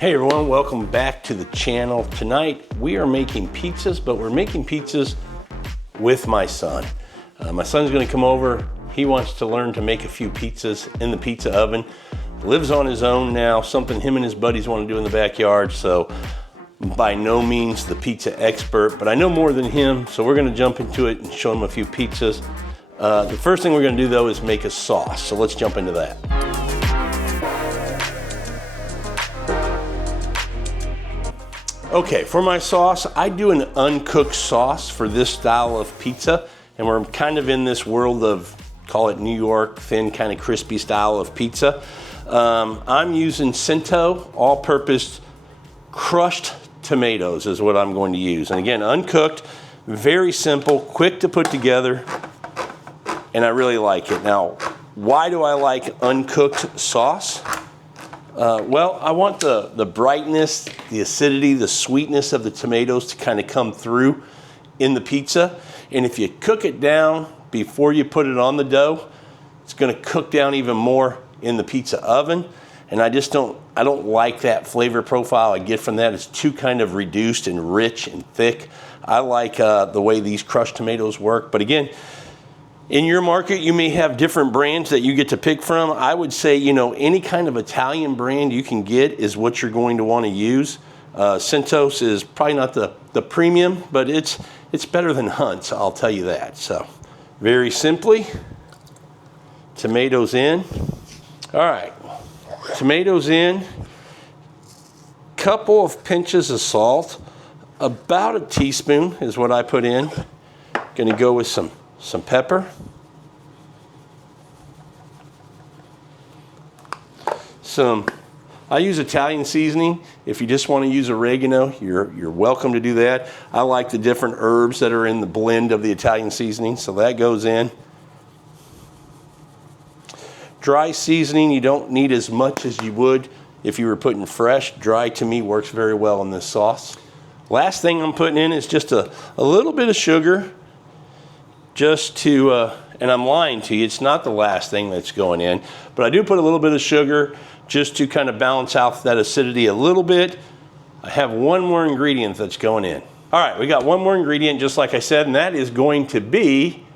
Hey everyone, welcome back to the channel. Tonight we are making pizzas, but we're making pizzas with my son. My son's gonna come over. He wants to learn to make a few pizzas in the pizza oven. Lives on his own now, something him and his buddies wanna do in the backyard, so by no means the pizza expert, but I know more than him, so we're gonna jump into it and show him a few pizzas. The first thing we're gonna do though is make a sauce, so let's jump into that. Okay, for my sauce, I do an uncooked sauce for this style of pizza, and we're kind of in this world of, call it New York, thin, kind of crispy style of pizza. I'm using Cento all-purpose crushed tomatoes is what I'm going to use. And again, uncooked, very simple, quick to put together, and I really like it. Now, why do I like uncooked sauce? Well, I want the brightness, the acidity, the sweetness of the tomatoes to kind of come through in the pizza. And if you cook it down before you put it on the dough, it's gonna cook down even more in the pizza oven. And I don't like that flavor profile I get from that. It's too kind of reduced and rich and thick. I like the way these crushed tomatoes work. But again, in your market, you may have different brands that you get to pick from. I would say, any kind of Italian brand you can get is what you're going to want to use. Centos is probably not the premium, but it's better than Hunt's, I'll tell you that. So, very simply, tomatoes in. All right, tomatoes in. Couple of pinches of salt. About a teaspoon is what I put in. Gonna go with some pepper, I use Italian seasoning. If you just want to use oregano, you're welcome to do that. I like the different herbs that are in the blend of the Italian seasoning, so that goes in. Dry seasoning, you don't need as much as you would if you were putting fresh. Dry to me works very well in this sauce. Last thing I'm putting in is just a little bit of sugar. Just to, and I'm lying to you, it's not the last thing that's going in, but I do put a little bit of sugar just to kind of balance out that acidity a little bit. I have one more ingredient that's going in. All right, we got one more ingredient, just like I said, and that is going to be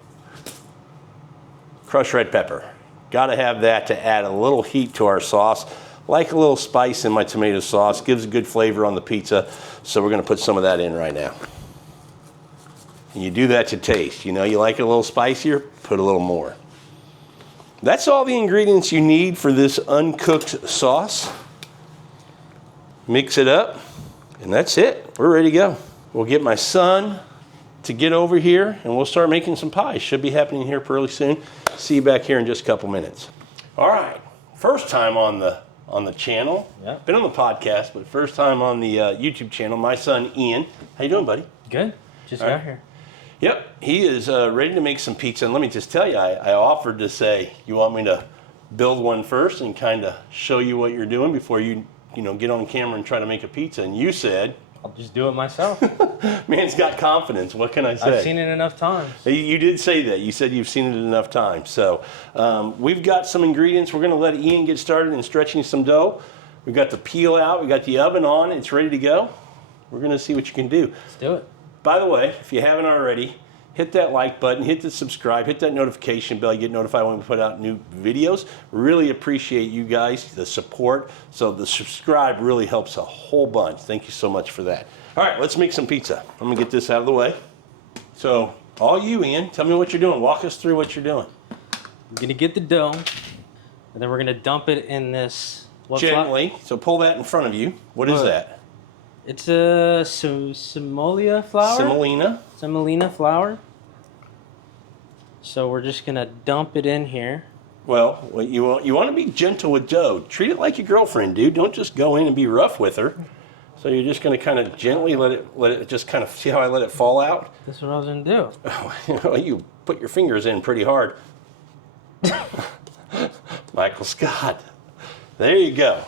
crushed red pepper. Gotta have that to add a little heat to our sauce. Like a little spice in my tomato sauce, gives a good flavor on the pizza, so we're gonna put some of that in right now. And you do that to taste. You like it a little spicier, put a little more. That's all the ingredients you need for this uncooked sauce. Mix it up, and that's it. We're ready to go. We'll get my son to get over here, and we'll start making some pies. Should be happening here pretty soon. See you back here in just a couple minutes. All right, first time on the channel. Yep. Been on the podcast, but first time on the YouTube channel. My son, Ian. How you doing, buddy? Good, just got here. Yep, he is ready to make some pizza. And let me just tell you, I offered to say, you want me to build one first and kind of show you what you're doing before you get on camera and try to make a pizza. And you said, I'll just do it myself. Man's got confidence. What can I say? I've seen it enough times. You did say that. You said you've seen it enough times. So we've got some ingredients. We're going to let Ian get started in stretching some dough. We've got the peel out. We've got the oven on. It's ready to go. We're going to see what you can do. Let's do it. By the way, if you haven't already, hit that like button, hit the subscribe, hit that notification bell. You get notified when we put out new videos. Really appreciate you guys, the support. So the subscribe really helps a whole bunch. Thank you so much for that. All right, let's make some pizza. I'm gonna get this out of the way. So all you, Ian, tell me what you're doing. Walk us through what you're doing. I'm gonna get the dough, and then we're gonna dump it in this. Gently, so pull that in front of you. What is that? It's a semolina flour. Semolina flour. So we're just gonna dump it in here. Well, you want to be gentle with dough. Treat it like your girlfriend, dude. Don't just go in and be rough with her. So you're just gonna kind of gently let it just kind of, see how I let it fall out? That's what I was gonna do. Oh, you put your fingers in pretty hard. Michael Scott. There you go.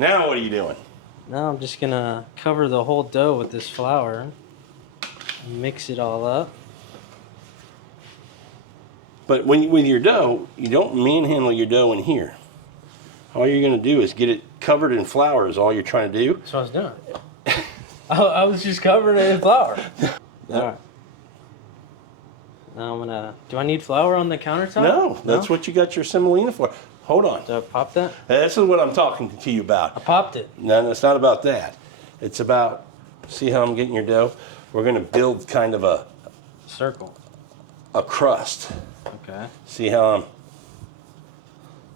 Now what are you doing? Now I'm just gonna cover the whole dough with this flour. Mix it all up. But with your dough, you don't manhandle your dough in here. All you're gonna do is get it covered in flour is all you're trying to do. That's what I was doing. I was just covered in flour. All right. Now I'm gonna. Do I need flour on the countertop? No, that's what you got your semolina for. Hold on. Do I pop that? This is what I'm talking to you about. I popped it. No, it's not about that. It's about, see how I'm getting your dough? We're going to build kind of a Circle. a crust. Okay. See how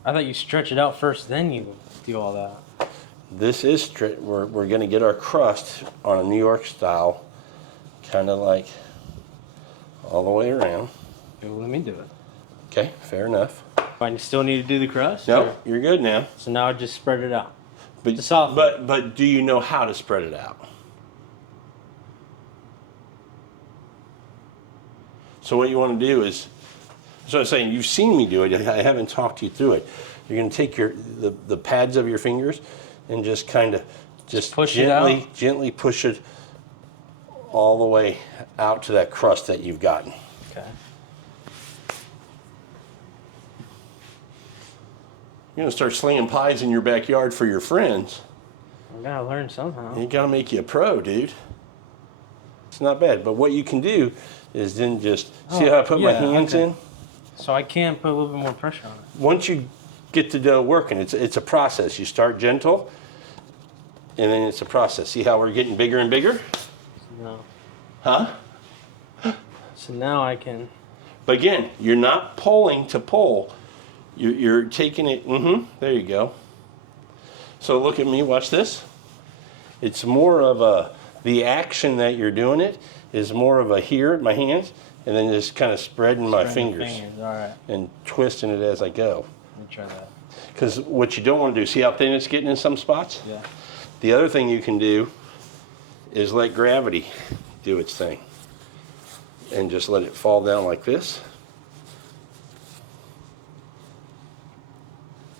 I thought you stretch it out first, then you do all that. this is, we're going to get our crust on a New York style, kind of like all the way around. Okay, well, let me do it. Okay, fair enough. I still need to do the crust? No, you're good now. So now I just spread it out. But, To soften. but do you know how to spread it out? So what you want to do is, so I'm saying, you've seen me do it. I haven't talked you through it. You're going to take the pads of your fingers and just kind of push it gently push it all the way out to that crust that you've gotten. Okay. You're going to start slinging pies in your backyard for your friends. I gotta learn somehow. You got to make you a pro, dude. It's not bad. But what you can do is then just, see how I put my hands in? So I can put a little bit more pressure on it. Once you get the dough working, it's a process. You start gentle, and then it's a process. See how we're getting bigger and bigger? No. Huh? So now I can. But again, you're not pulling to pull. You're taking it, there you go. So look at me, watch this. It's more of the action that you're doing it is more of a here at my hands, and then just kind of spreading my fingers. All right. And twisting it as I go. Let me try that. Because what you don't want to do, see how thin it's getting in some spots? Yeah. The other thing you can do is let gravity do its thing. And just let it fall down like this.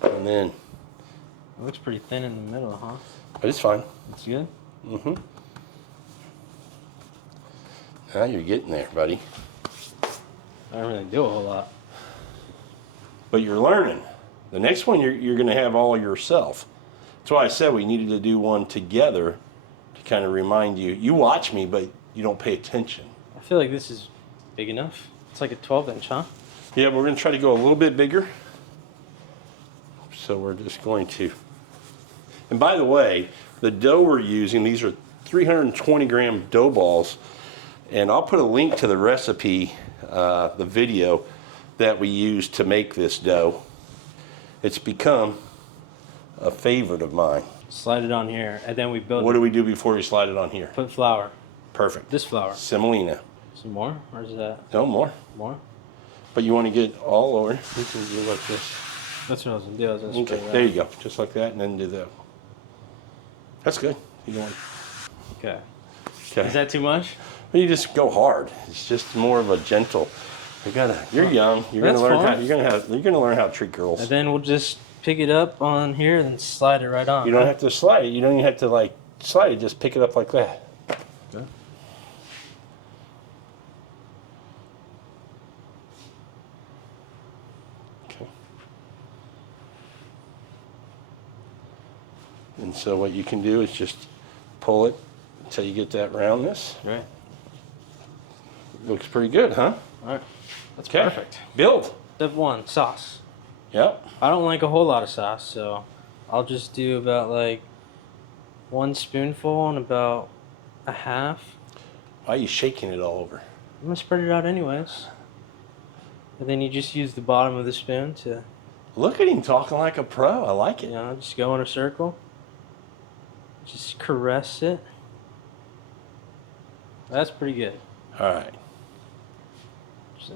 And then, It looks pretty thin in the middle, huh? but it's fine. That's good. Now you're getting there, buddy. I don't really do a whole lot. But you're learning. The next one you're going to have all yourself. That's why I said we needed to do one together to kind of remind you. You watch me, but you don't pay attention. I feel like this is big enough. It's like a 12-inch, huh? Yeah, we're going to try to go a little bit bigger. So we're just going to. And by the way, the dough we're using, these are 320 gram dough balls. And I'll put a link to the recipe, the video that we used to make this dough. It's become a favorite of mine. Slide it on here, and then we build What do we do before we slide it on here? Put flour. Perfect. This flour. Semolina. Some more? Or is that No more. more? But you want to get all over. You can do like this. That's what I was going to do. I was gonna Okay, spray there that. you go. Just like that, and then do that. That's good. You going? Okay. Okay. Is that too much? You just go hard. It's just more of a gentle. You're young. You're That's gonna learn fine. you're gonna learn how to treat girls. And then we'll just pick it up on here and slide it right on. You don't have to slide it. You don't even have to like slide it. Just pick it up like that. Okay. Okay. And so what you can do is just pull it until you get that roundness. Right. Looks pretty good, huh? All right. That's Okay. perfect. Build. Step 1, sauce. Yep. I don't like a whole lot of sauce, so I'll just do about like 1 spoonful and about a half. Why are you shaking it all over? I'm gonna spread it out anyways. And then you just use the bottom of the spoon to, Look at him talking like a pro. I like it. just go in a circle. Just caress it. That's pretty good. All right. So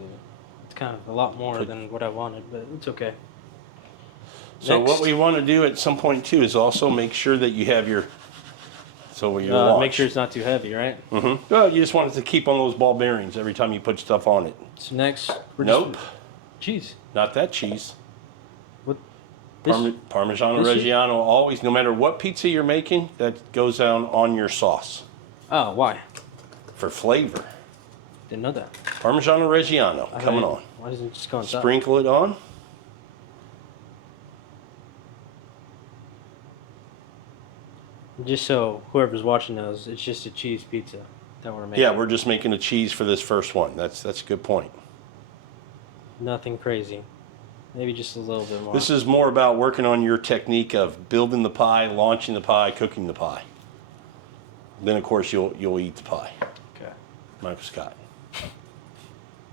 it's kind of a lot more than what I wanted, but it's okay. So Next. what we want to do at some point too is also make sure that you have your. So when you launch. Make sure it's not too heavy, right? Well, you just want it to keep on those ball bearings every time you put stuff on it. So next, we're Nope, cheese. not that cheese. What? This? Parmigiano this Reggiano always, no matter what pizza you're making, that goes down on your sauce Oh, why? for flavor. Didn't know that. Parmigiano Reggiano coming on. Why doesn't it just go on top? Sprinkle it on. Just so whoever's watching knows, it's just a cheese pizza that we're making. Yeah, we're just making a cheese for this first one. That's a good point. Nothing crazy. Maybe just a little bit more. This is more about working on your technique of building the pie, launching the pie, cooking the pie. Then of course you'll eat the pie. Okay. Michael Scott.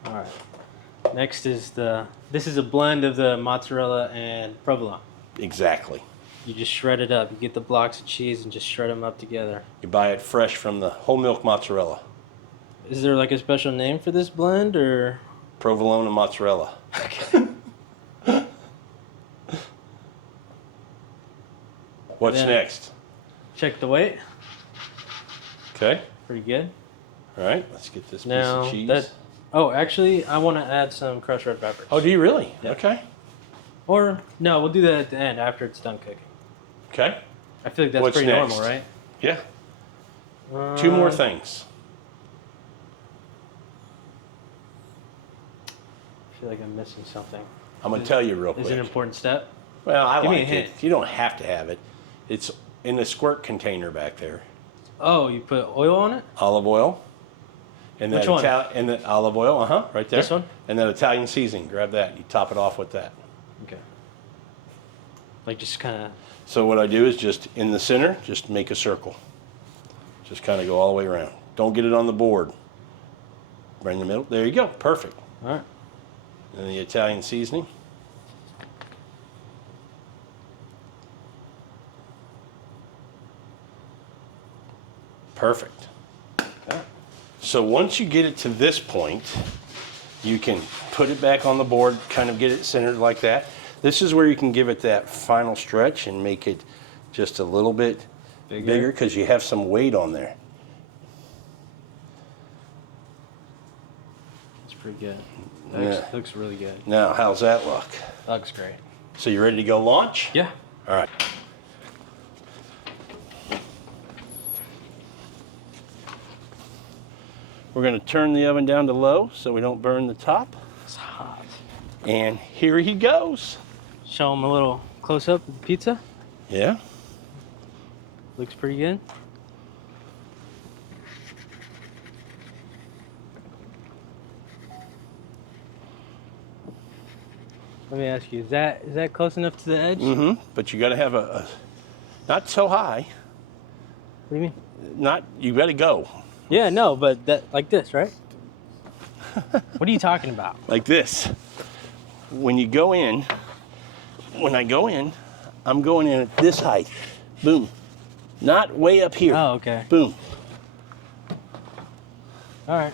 All right. Next is this is a blend of the mozzarella and provolone. Exactly. You just shred it up. You get the blocks of cheese and just shred them up together. You buy it fresh from the whole milk mozzarella. Is there like a special name for this blend or? Provolone and mozzarella. Okay. What's Then next? Check the weight. Okay. Pretty good. All right, let's get this piece Now of cheese. oh, actually, I want to add some crushed red peppers. Oh, do you really? Yeah. Okay. Or no, we'll do that at the end after it's done cooking. Okay. I feel like that's What's pretty next? normal, right? Yeah. Two more things. I feel like I'm missing something. I'm gonna tell you real quick. Is it an important step? Well, I Give me a like hint. it. You don't have to have it. It's in the squirt container back there. Oh, you put oil on it? Olive oil. And Which that one? And the olive oil, right there. This one? And then Italian seasoning. Grab that. You top it off with that. Okay. Like just kind of. So what I do is just in the center, just make a circle. Just kind of go all the way around. Don't get it on the board. Right in the middle. There you go. Perfect. All right. And the Italian seasoning. Perfect. Okay. So once you get it to this point, you can put it back on the board, kind of get it centered like that. This is where you can give it that final stretch and make it just a little bit bigger because you have some weight on there. It's pretty good. Yeah. Looks really good. Now, how's that look? Looks great. So you ready to go launch? Yeah. All right. We're going to turn the oven down to low so we don't burn the top. It's hot. And here he goes. Show them a little close up of the pizza. Yeah. Looks pretty good. Let me ask you, is that close enough to the edge? Mm-hmm. But you got to have a not so high. What do you mean? Not you got to go Yeah, no, but that like this, right? What are you talking about? like this. When you go in, when I go in, I'm going in at this height. Boom. Not way up here. Oh, okay. Boom. All right.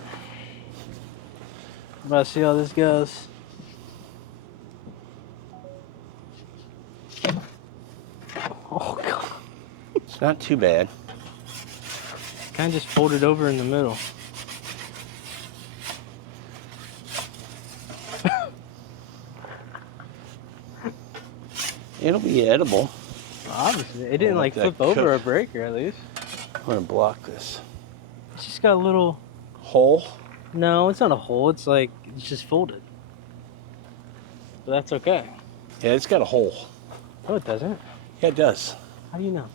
About to see how this goes. Oh god. It's not too bad. Kind of just fold it over in the middle. It'll be edible. Obviously, it didn't Let like that flip over cook. or break, or at least. I'm gonna block this It's just got a little. hole. No, it's not a hole. It's like it's just folded. But that's okay. Yeah, it's got a hole. No, it doesn't. Yeah, it does. How do you know?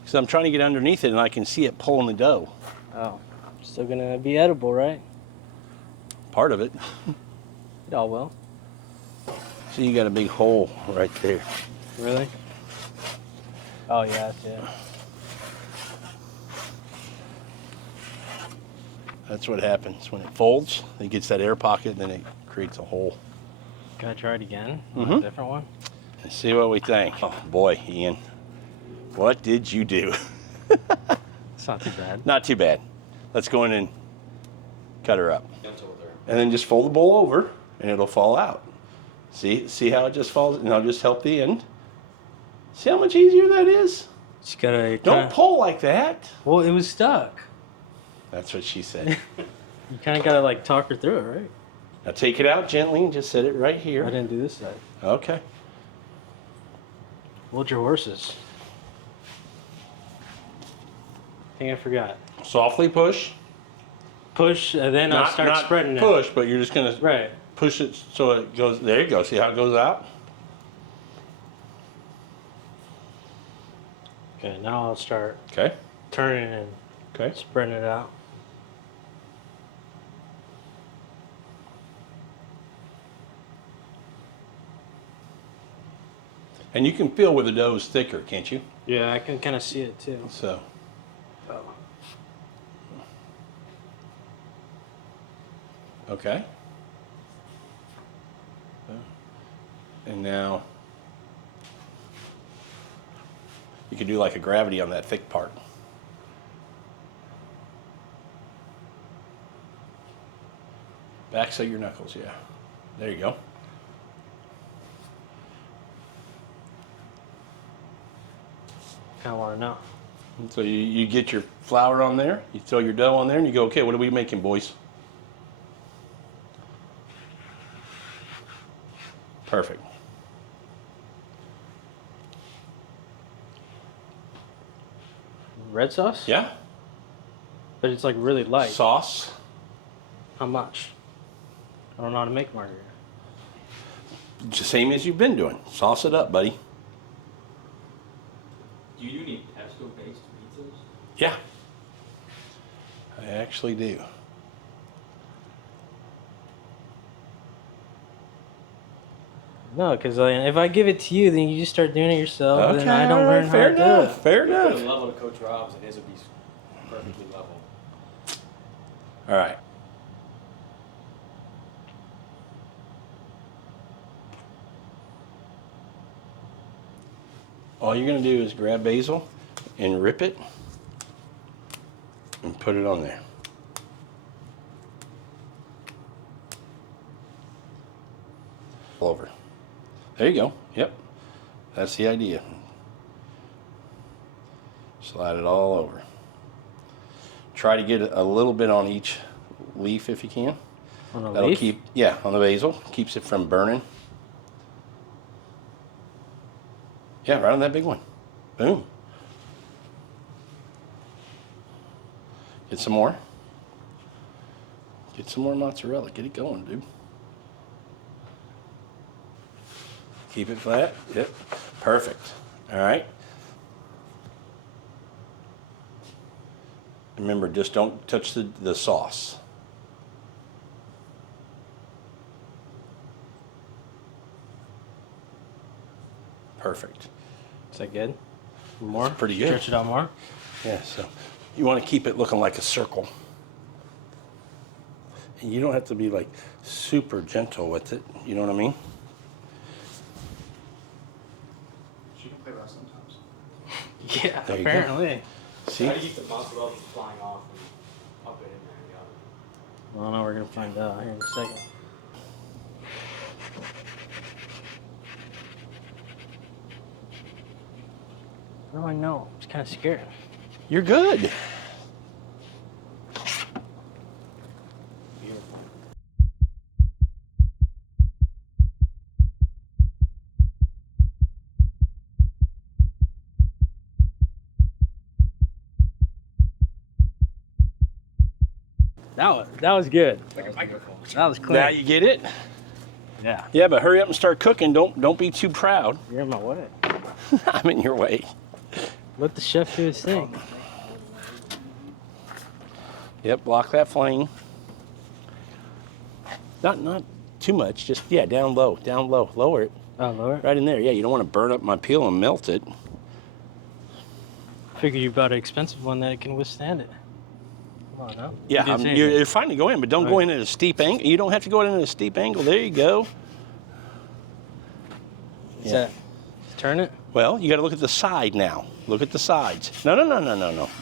Because I'm trying to get underneath it and I can see it pulling the dough. Oh, still gonna be edible, right? Part of it. It all will. See, you got a big hole right there. Really? Oh yeah, that's it. That's what happens when it folds. It gets that air pocket, and then it creates a hole. Gotta try it again. Mhm. A different one. Let's see what we think. Oh boy, Ian, what did you do? It's not too bad. Not too bad. Let's go in and cut her up. And then just fold the bowl over, and it'll fall out. See how it just falls? And I'll just help the end. See how much easier that is? Just gotta. Don't pull like that. Well, it was stuck. That's what she said. You kind of gotta like talk her through it, right? Now take it out gently and just set it right I here. didn't do this side. Okay. Hold your horses. I think I forgot. Softly push. Push, and then I'll start not spreading it. push, but you're just gonna Right. push it so it goes. There you go. See how it goes out? Good. now I'll start Okay. turning and Okay. spreading it out. And you can feel where the dough is thicker, can't you? Yeah, I can kind of see it too. So. Oh. Okay. And now you can do like a gravity on that thick part. Backs of your knuckles, yeah. There you go. Kind of want to know. So you get your flour on there, you throw your dough on there, and you go, okay, what are we making, boys? Perfect. Red sauce? Yeah? But it's like really light. Sauce. How much? I don't know how to make margarita. Same as you've been doing. Sauce it up, buddy. Do you do any pesto-based pizzas? Yeah. I actually do. No, because if I give it to you, then you just start doing it yourself, Okay, and then I don't all right, learn how fair to do enough. it. Fair Put enough. a level to Coach Rob's, and his would be perfectly level. All right. All you're going to do is grab basil and rip it and put it on there. Over. There you go. Yep. That's the idea. Slide it all over. Try to get a little bit on each leaf if you can. On a That'll leaf? keep, yeah, on the basil. Keeps it from burning. Yeah, right on that big one. Boom. Get some more. Get some more mozzarella. Get it going, dude. Keep it flat. Yep. Perfect. All right. Remember, just don't touch the sauce. Perfect. Is that good? More? That's pretty good. Stretch it out more? Yeah, so you want to keep it looking like a circle. And you don't have to be like super gentle with it. You know what I mean? She can play around sometimes. Yeah, There you go. apparently. See? How do you keep the mozzarella from flying off and pump it in there in the oven? Well, no, we're going to find out here in a second. How do I know? I'm just kind of scared. You're good. Beautiful. That was good. Like a microphone. That was clean. Now you get it? Yeah. Yeah, but hurry up and start cooking. Don't be too proud. You're in my way. I'm in your way. Let the chef do his thing. Yep, block that flame. Not too much. Just yeah, down low, lower it Oh, lower? right in there. Yeah, you don't want to burn up my peel and melt it. Figure you bought an expensive one that can withstand it. Come on, no? Yeah, You didn't say you're anything. fine to go in, but don't go in at a steep angle. You don't have to go in at a steep angle. There you go. Is that, turn it? Well, you got to look at the side now. Look at the sides. No.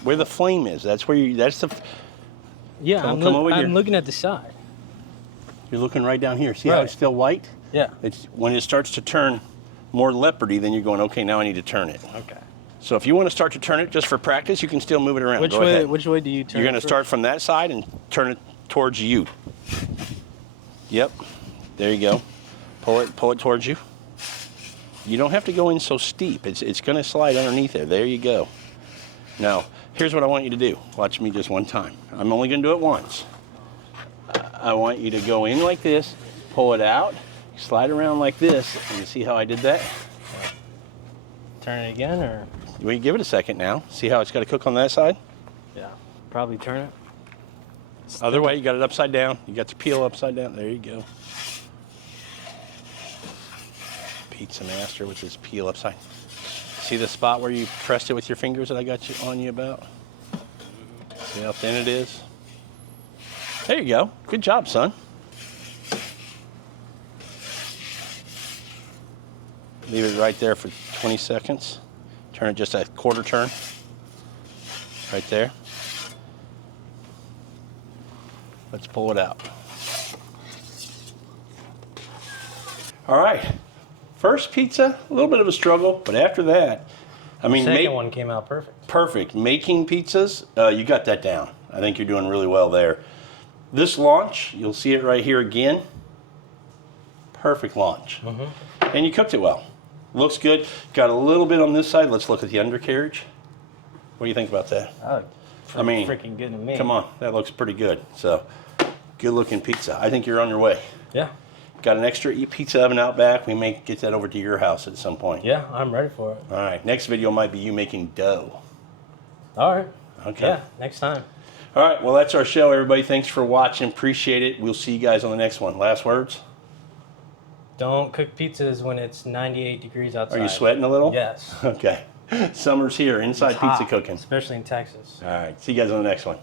Where the flame is. That's where you. That's the. Yeah, Come over here. I'm looking at the side. You're looking right down here. See how Right. it's still white? Yeah. It's when it starts to turn more leopardy, then you're going, okay, now I need to turn it. Okay. So if you want to start to turn it just for practice, you can still move it around. Which Go way? ahead. Which way do you turn? You're going to it start first? from that side and turn it towards you. Yep. There you go. Pull it towards you. You don't have to go in so steep. It's going to slide underneath there. There you go. Now, here's what I want you to do. Watch me just one time. I'm only going to do it once. I want you to go in like this, pull it out, slide around like this, and you see how I did that? Turn it again, or We give it a second now. See how it's got to cook on that side? Yeah. Probably turn it. Other way, you got it upside down. You got the peel upside down. There you go. Pizza master with his peel upside. See the spot where you pressed it with your fingers that I got on you about? See how thin it is? There you go. Good job, son. Leave it right there for 20 seconds. Turn it just a quarter turn. Right there. Let's pull it out. All right. First pizza, a little bit of a struggle, but after that, I mean, Second one came out perfect. Perfect. Making pizzas, you got that down. I think you're doing really well there. This launch, you'll see it right here again. Perfect launch. And you cooked it well. Looks good. Got a little bit on this side. Let's look at the undercarriage. What do you think about that? I mean, freaking good to me. Come on, that looks pretty good. So, good looking pizza. I think you're on your way. Yeah. Got an extra pizza oven out back. We may get that over to your house at some point. Yeah, I'm ready for it. All right, next video might be you making dough. All right. Okay. Yeah, next time. All right, well, that's our show, everybody. Thanks for watching. Appreciate it. We'll see you guys on the next one. Last words? Don't cook pizzas when it's 98 degrees outside. Are you sweating a little? Yes. Okay. Summer's here, inside It's pizza hot, cooking. especially in Texas. All right, see you guys on the next one.